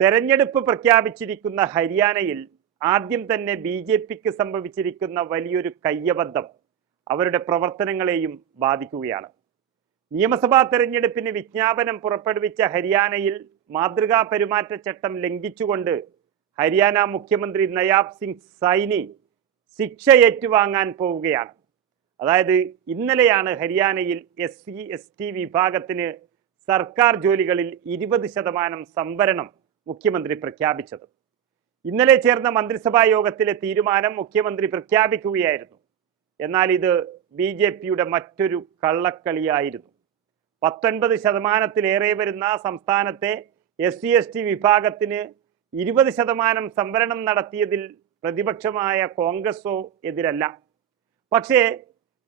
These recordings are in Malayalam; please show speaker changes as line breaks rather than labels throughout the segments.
തെരഞ്ഞെടുപ്പ് പ്രഖ്യാപിച്ചിരിക്കുന്ന ഹരിയാനയിൽ ആദ്യം തന്നെ ബി ജെ പിക്ക് സംഭവിച്ചിരിക്കുന്ന വലിയൊരു കയ്യബദ്ധം അവരുടെ പ്രവർത്തനങ്ങളെയും ബാധിക്കുകയാണ്. നിയമസഭാ തെരഞ്ഞെടുപ്പിന് വിജ്ഞാപനം പുറപ്പെടുവിച്ച ഹരിയാനയിൽ മാതൃകാ പെരുമാറ്റച്ചട്ടം ലംഘിച്ചുകൊണ്ട് ഹരിയാന മുഖ്യമന്ത്രി നയാബ് സിംഗ് സൈനി ശിക്ഷ ഏറ്റുവാങ്ങാൻ പോവുകയാണ്. അതായത് ഇന്നലെയാണ് ഹരിയാനയിൽ എസ് സി എസ് ടി വിഭാഗത്തിന് സർക്കാർ ജോലികളിൽ ഇരുപത് ശതമാനം സംവരണം മുഖ്യമന്ത്രി പ്രഖ്യാപിച്ചത്. ഇന്നലെ ചേർന്ന മന്ത്രിസഭാ യോഗത്തിലെ തീരുമാനം മുഖ്യമന്ത്രി പ്രഖ്യാപിക്കുകയായിരുന്നു. എന്നാൽ ഇത് ബി ജെ പിയുടെ മറ്റൊരു കള്ളക്കളിയായിരുന്നു. പത്തൊൻപത് ശതമാനത്തിലേറെ വരുന്ന സംസ്ഥാനത്തെ എസ് സി എസ് ടി വിഭാഗത്തിന് ഇരുപത് ശതമാനം സംവരണം നടത്തിയതിൽ പ്രതിപക്ഷമായ കോൺഗ്രസോ എതിരല്ല. പക്ഷേ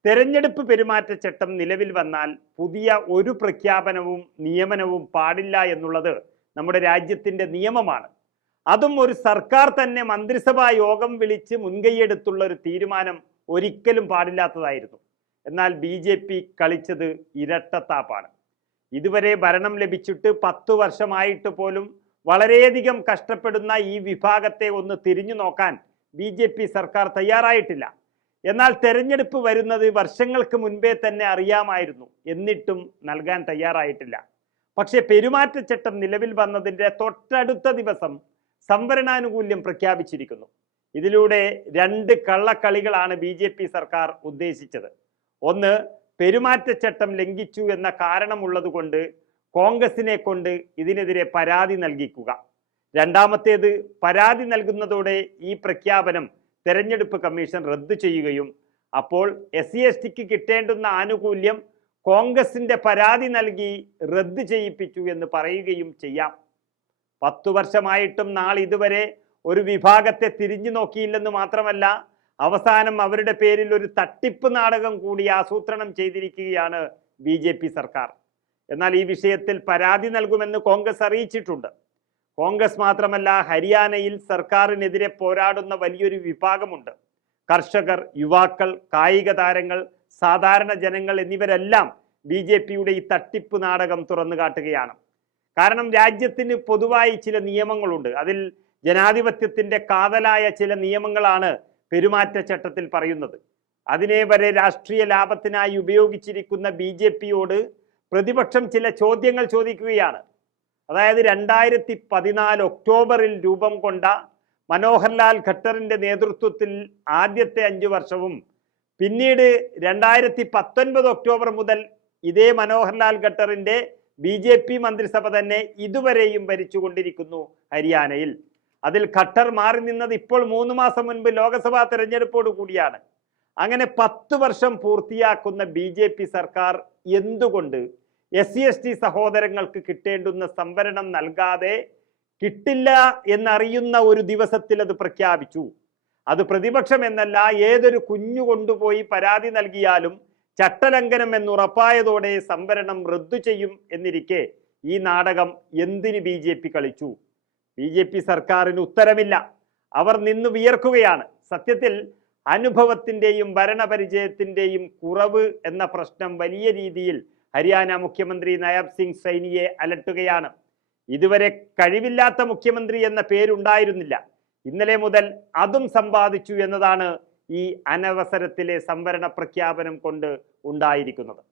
തെരഞ്ഞെടുപ്പ് പെരുമാറ്റച്ചട്ടം നിലവിൽ വന്നാൽ പുതിയ ഒരു പ്രഖ്യാപനവും നിയമനവും പാടില്ല എന്നുള്ളത് നമ്മുടെ രാജ്യത്തിന്റെ നിയമമാണ്. അതും ഒരു സർക്കാർ തന്നെ മന്ത്രിസഭാ യോഗം വിളിച്ച് മുൻകൈയെടുത്തുള്ള ഒരു തീരുമാനം ഒരിക്കലും പാടില്ലാത്തതായിരുന്നു. എന്നാൽ ബി ജെ പി കളിച്ചത് ഇരട്ടത്താപ്പാണ്. ഇതുവരെ ഭരണം ലഭിച്ചിട്ട് പത്തു വർഷമായിട്ട് പോലും വളരെയധികം കഷ്ടപ്പെടുന്ന ഈ വിഭാഗത്തെ ഒന്ന് തിരിഞ്ഞു നോക്കാൻ ബി ജെ പി സർക്കാർ തയ്യാറായിട്ടില്ല. എന്നാൽ തെരഞ്ഞെടുപ്പ് വരുന്നത് വർഷങ്ങൾക്ക് മുൻപേ തന്നെ അറിയാമായിരുന്നു. എന്നിട്ടും നൽകാൻ തയ്യാറായിട്ടില്ല. പക്ഷേ പെരുമാറ്റച്ചട്ടം നിലവിൽ വന്നതിന്റെ തൊട്ടടുത്ത ദിവസം സംവരണാനുകൂല്യം പ്രഖ്യാപിച്ചിരിക്കുന്നു. ഇതിലൂടെ രണ്ട് കള്ളക്കളികളാണ് ബി ജെ പി സർക്കാർ ഉദ്ദേശിച്ചത്. ഒന്ന് പെരുമാറ്റച്ചട്ടം ലംഘിച്ചു എന്ന കാരണമുള്ളതുകൊണ്ട് കോൺഗ്രസിനെ കൊണ്ട് ഇതിനെതിരെ പരാതി നൽകിക്കുക. രണ്ടാമത്തേത് പരാതി നൽകുന്നതോടെ ഈ പ്രഖ്യാപനം തെരഞ്ഞെടുപ്പ് കമ്മീഷൻ റദ്ദു ചെയ്യുകയും അപ്പോൾ എസ് സി എസ് ടിക്ക് കിട്ടേണ്ടുന്ന ആനുകൂല്യം കോൺഗ്രസിന്റെ പരാതി നൽകി റദ്ദ് ചെയ്യിപ്പിച്ചു എന്ന് പറയുകയും ചെയ്യാം. പത്തു വർഷമായിട്ടും നാളെ ഇതുവരെ ഒരു വിഭാഗത്തെ തിരിഞ്ഞു നോക്കിയില്ലെന്ന് മാത്രമല്ല അവസാനം അവരുടെ പേരിൽ ഒരു തട്ടിപ്പ് നാടകം കൂടി ആസൂത്രണം ചെയ്തിരിക്കുകയാണ് ബി ജെ പി സർക്കാർ. എന്നാൽ ഈ വിഷയത്തിൽ പരാതി നൽകുമെന്ന് കോൺഗ്രസ് അറിയിച്ചിട്ടുണ്ട്. കോൺഗ്രസ് മാത്രമല്ല ഹരിയാനയിൽ സർക്കാരിനെതിരെ പോരാടുന്ന വലിയൊരു വിഭാഗമുണ്ട്. കർഷകർ യുവാക്കൾ കായിക താരങ്ങൾ സാധാരണ ജനങ്ങൾ എന്നിവരെല്ലാം ബി ജെ പിയുടെ ഈ തട്ടിപ്പ് നാടകം തുറന്നു കാട്ടുകയാണ്. കാരണം രാജ്യത്തിന് പൊതുവായി ചില നിയമങ്ങളുണ്ട്. അതിൽ ജനാധിപത്യത്തിന്റെ കാതലായ ചില നിയമങ്ങളാണ് പെരുമാറ്റച്ചട്ടത്തിൽ പറയുന്നത്. അതിനെ വരെ രാഷ്ട്രീയ ലാഭത്തിനായി ഉപയോഗിച്ചിരിക്കുന്ന ബി ജെ പിയോട് പ്രതിപക്ഷം ചില ചോദ്യങ്ങൾ ചോദിക്കുകയാണ്. അതായത് രണ്ടായിരത്തി പതിനാല് ഒക്ടോബറിൽ രൂപം കൊണ്ട മനോഹർലാൽ ഖട്ടറിന്റെ നേതൃത്വത്തിൽ ആദ്യത്തെ അഞ്ചു വർഷവും പിന്നീട് രണ്ടായിരത്തി പത്തൊൻപത് ഒക്ടോബർ മുതൽ ഇതേ മനോഹർലാൽ ഖട്ടറിന്റെ ബി ജെ പി മന്ത്രിസഭ തന്നെ ഇതുവരെയും ഭരിച്ചുകൊണ്ടിരിക്കുന്നു ഹരിയാനയിൽ. അതിൽ ഖട്ടർ മാറി നിന്നത് ഇപ്പോൾ മൂന്ന് മാസം മുൻപ് ലോക്സഭാ തെരഞ്ഞെടുപ്പോട് കൂടിയാണ്. അങ്ങനെ പത്ത് വർഷം പൂർത്തിയാക്കുന്ന ബി ജെ പി സർക്കാർ എന്തുകൊണ്ട് എസ് സി എസ് ടി സഹോദരങ്ങൾക്ക് കിട്ടേണ്ടുന്ന സംവരണം നൽകാതെ കിട്ടില്ല എന്നറിയുന്ന ഒരു ദിവസത്തിൽ അത് പ്രഖ്യാപിച്ചു. അത് പ്രതിപക്ഷം എന്നല്ല ഏതൊരു കുഞ്ഞു കൊണ്ടുപോയി പരാതി നൽകിയാലും ചട്ടലംഘനം എന്നുറപ്പായതോടെ സംവരണം റദ്ദു ചെയ്യും എന്നിരിക്കെ ഈ നാടകം എന്തിന് ബി ജെ പി കളിച്ചു? ബി ജെ പി സർക്കാരിന് ഉത്തരമില്ല അവർ നിന്ന് വിയർക്കുകയാണ്. സത്യത്തിൽ അനുഭവത്തിന്റെയും ഭരണപരിചയത്തിന്റെയും കുറവ് എന്ന പ്രശ്നം വലിയ രീതിയിൽ ഹരിയാന മുഖ്യമന്ത്രി നയാബ് സിംഗ് സൈനിയെ അലട്ടുകയാണ്. ഇതുവരെ കഴിവില്ലാത്ത മുഖ്യമന്ത്രി എന്ന പേരുണ്ടായിരുന്നില്ല. ഇന്നലെ മുതൽ അതും സമ്പാദിച്ചു എന്നതാണ് ഈ അനവസരത്തിലെ സംവരണ പ്രഖ്യാപനം കൊണ്ട് ഉണ്ടായിരിക്കുന്നത്.